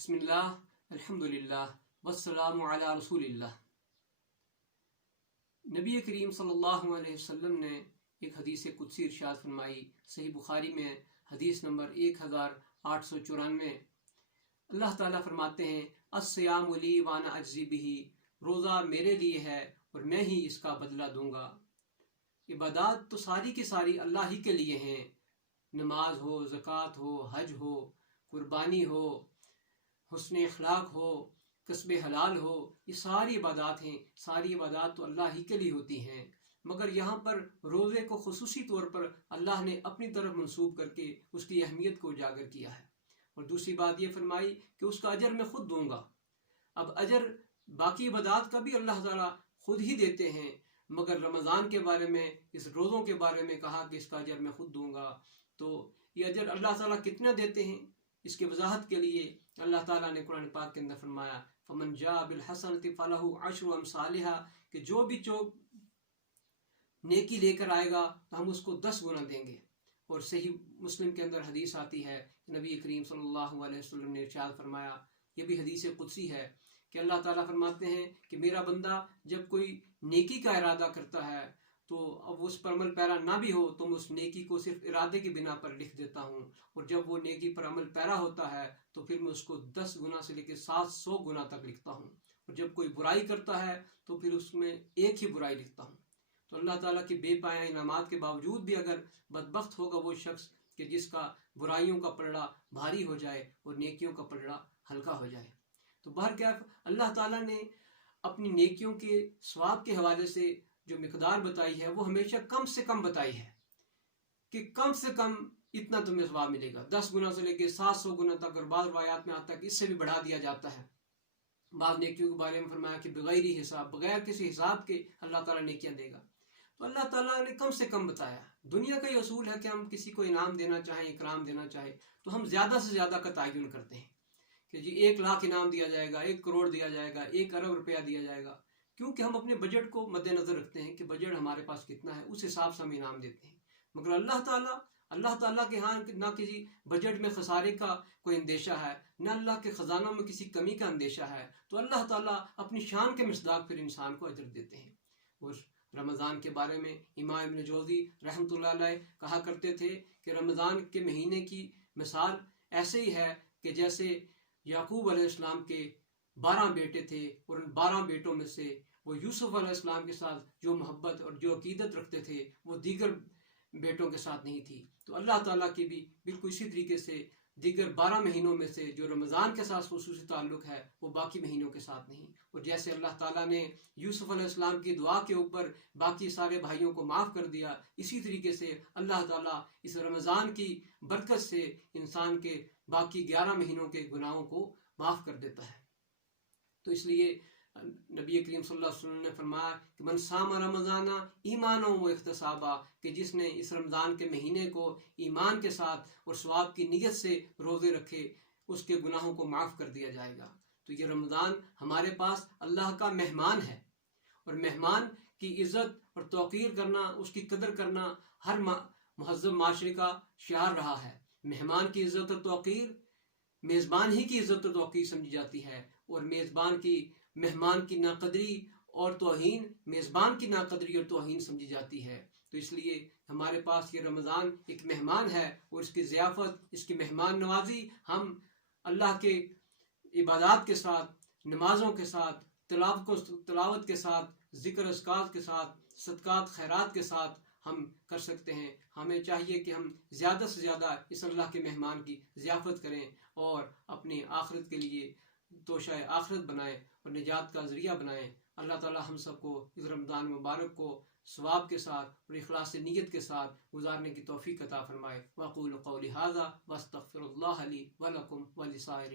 بسم اللہ الحمدللہ والسلام علی رسول اللہ۔ نبی کریم صلی اللہ علیہ وسلم نے ایک حدیث قدسی ارشاد فرمائی، صحیح بخاری میں حدیث نمبر 1894۔ اللہ تعالیٰ فرماتے ہیں الصیام لی وانا اجزی بہ، روزہ میرے لیے ہے اور میں ہی اس کا بدلہ دوں گا۔ عبادات تو ساری کی ساری اللہ ہی کے لیے ہیں، نماز ہو، زکوٰۃ ہو، حج ہو، قربانی ہو، حسن اخلاق ہو، کسب حلال ہو، یہ ساری عبادات ہیں۔ ساری عبادات تو اللہ ہی کے لیے ہوتی ہیں، مگر یہاں پر روزے کو خصوصی طور پر اللہ نے اپنی طرف منسوب کر کے اس کی اہمیت کو اجاگر کیا ہے۔ اور دوسری بات یہ فرمائی کہ اس کا اجر میں خود دوں گا۔ اب اجر باقی عبادات کا بھی اللہ تعالیٰ خود ہی دیتے ہیں، مگر رمضان کے بارے میں، اس روزوں کے بارے میں کہا کہ اس کا اجر میں خود دوں گا۔ تو یہ اجر اللہ تعالیٰ کتنا دیتے ہیں، اس کی وضاحت کے لیے اللہ تعالیٰ نے قرآن پاک کے اندر فرمایا فَمَنْ جَاءَ بِالْحَسَنَةِ فَلَهُ عَشْرُ أَمْثَالِهَا، کہ جو بھی نیکی لے کر آئے گا تو ہم اس کو 10 گنا دیں گے۔ اور صحیح مسلم کے اندر حدیث آتی ہے، نبی کریم صلی اللہ علیہ وسلم نے ارشاد فرمایا، یہ بھی حدیث قدسی ہے کہ اللہ تعالیٰ فرماتے ہیں کہ میرا بندہ جب کوئی نیکی کا ارادہ کرتا ہے تو اب اس پر عمل پیرا نہ بھی ہو تو میں اس نیکی کو صرف ارادے کی بنا پر لکھ دیتا ہوں، اور جب وہ نیکی پر عمل پیرا ہوتا ہے تو پھر میں اس کو 10 گنا سے لے کے 700 گنا تک لکھتا ہوں، اور جب کوئی برائی کرتا ہے تو پھر اس میں ایک ہی برائی لکھتا ہوں۔ تو اللہ تعالیٰ کے بے پایا انعامات کے باوجود بھی اگر بدبخت ہوگا وہ شخص کہ جس کا برائیوں کا پلڑا بھاری ہو جائے اور نیکیوں کا پلڑا ہلکا ہو جائے۔ تو بہرکیف اللہ تعالیٰ نے اپنی نیکیوں کے ثواب کے حوالے سے جو مقدار بتائی ہے وہ ہمیشہ کم سے کم بتائی ہے کہ کم سے کم اتنا تمہیں ثواب ملے گا، 10 گنا سے لے کے 700 گنا تک، اور بعض روایات میں آتا ہے کہ اس سے بھی بڑھا دیا جاتا ہے۔ بعض نیکیوں کے بارے میں فرمایا کہ بغیر حساب، بغیر کسی حساب کے اللہ تعالیٰ نیکیاں دے گا۔ تو اللہ تعالیٰ نے کم سے کم بتایا۔ دنیا کا یہ اصول ہے کہ ہم کسی کو انعام دینا چاہیں، اکرام دینا چاہیں تو ہم زیادہ سے زیادہ کا تعین کرتے ہیں کہ جی 1 لاکھ انعام دیا جائے گا، 1 کروڑ دیا جائے گا، 1 ارب روپیہ دیا جائے گا، کیونکہ ہم اپنے بجٹ کو مد نظر رکھتے ہیں کہ بجٹ ہمارے پاس کتنا ہے، اس حساب سے ہم انعام دیتے ہیں۔ مگر اللہ تعالیٰ کے ہاں نہ کسی بجٹ میں خسارے کا کوئی اندیشہ ہے، نہ اللہ کے خزانوں میں کسی کمی کا اندیشہ ہے، تو اللہ تعالیٰ اپنی شان کے مصداق پھر انسان کو اجر دیتے ہیں۔ اور رمضان کے بارے میں امام ابن جوزی رحمۃ اللہ علیہ کہا کرتے تھے کہ رمضان کے مہینے کی مثال ایسے ہی ہے کہ جیسے یعقوب علیہ السلام کے 12 بیٹے تھے، اور ان 12 بیٹوں میں سے وہ یوسف علیہ السلام کے ساتھ جو محبت اور جو عقیدت رکھتے تھے وہ دیگر بیٹوں کے ساتھ نہیں تھی۔ تو اللہ تعالیٰ کی بھی بالکل اسی طریقے سے دیگر 12 مہینوں میں سے جو رمضان کے ساتھ خصوصی تعلق ہے وہ باقی مہینوں کے ساتھ نہیں۔ اور جیسے اللہ تعالیٰ نے یوسف علیہ السلام کی دعا کے اوپر باقی سارے بھائیوں کو معاف کر دیا، اسی طریقے سے اللہ تعالیٰ اس رمضان کی برکت سے انسان کے باقی 11 مہینوں کے گناہوں کو معاف کر دیتا ہے۔ تو اس لیے نبی کریم صلی اللہ علیہ وسلم نے فرمایا کہ من صام رمضان ایمانا و احتسابا، کہ جس نے اس رمضان کے مہینے کو ایمان کے ساتھ اور ثواب کی نیت سے روزے رکھے اس کے گناہوں کو معاف کر دیا جائے گا۔ تو یہ رمضان ہمارے پاس اللہ کا مہمان ہے، اور مہمان کی عزت اور توقیر کرنا، اس کی قدر کرنا ہر مہذب معاشرے کا شعار رہا ہے۔ مہمان کی عزت اور توقیر میزبان ہی کی عزت اور توقیر سمجھی جاتی ہے، اور مہمان کی ناقدری اور توہین میزبان کی ناقدری اور توہین سمجھی جاتی ہے۔ تو اس لیے ہمارے پاس یہ رمضان ایک مہمان ہے، اور اس کی ضیافت، اس کی مہمان نوازی ہم اللہ کے عبادات کے ساتھ، نمازوں کے ساتھ، تلاوت کے ساتھ، ذکر اذکار کے ساتھ، صدقات خیرات کے ساتھ ہم کر سکتے ہیں۔ ہمیں چاہیے کہ ہم زیادہ سے زیادہ اس اللہ کے مہمان کی ضیافت کریں اور اپنی آخرت کے لیے توشہ آخرت بنائیں اور نجات کا ذریعہ بنائیں۔ اللہ تعالی ہم سب کو اس رمضان مبارک کو ثواب کے ساتھ اور اخلاص نیت کے ساتھ گزارنے کی توفیق عطا فرمائے۔ واقول قولی ھذا واستغفر اللہ لی ولکم ولسائر